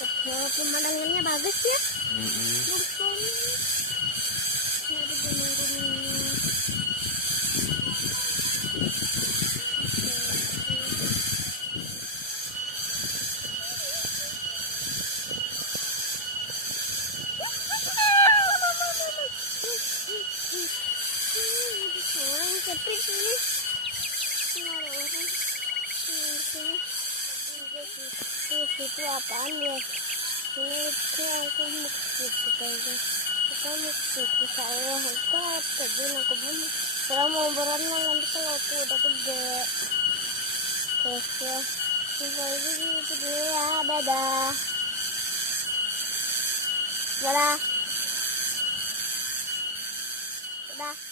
Pemandangannya bagus ya. Ada gunung-gunungnya. Orang sepi sini. Ada orang di sini. Itu apaan ya? Ini aku mau ke situ kayaknya. Kita mau ke situ saya angkat tadi aku belum. Kalau mau berenang nanti kalau aku udah gede. Terus ya, sampai gitu dulu ya. Dadah. Dadah. Dadah.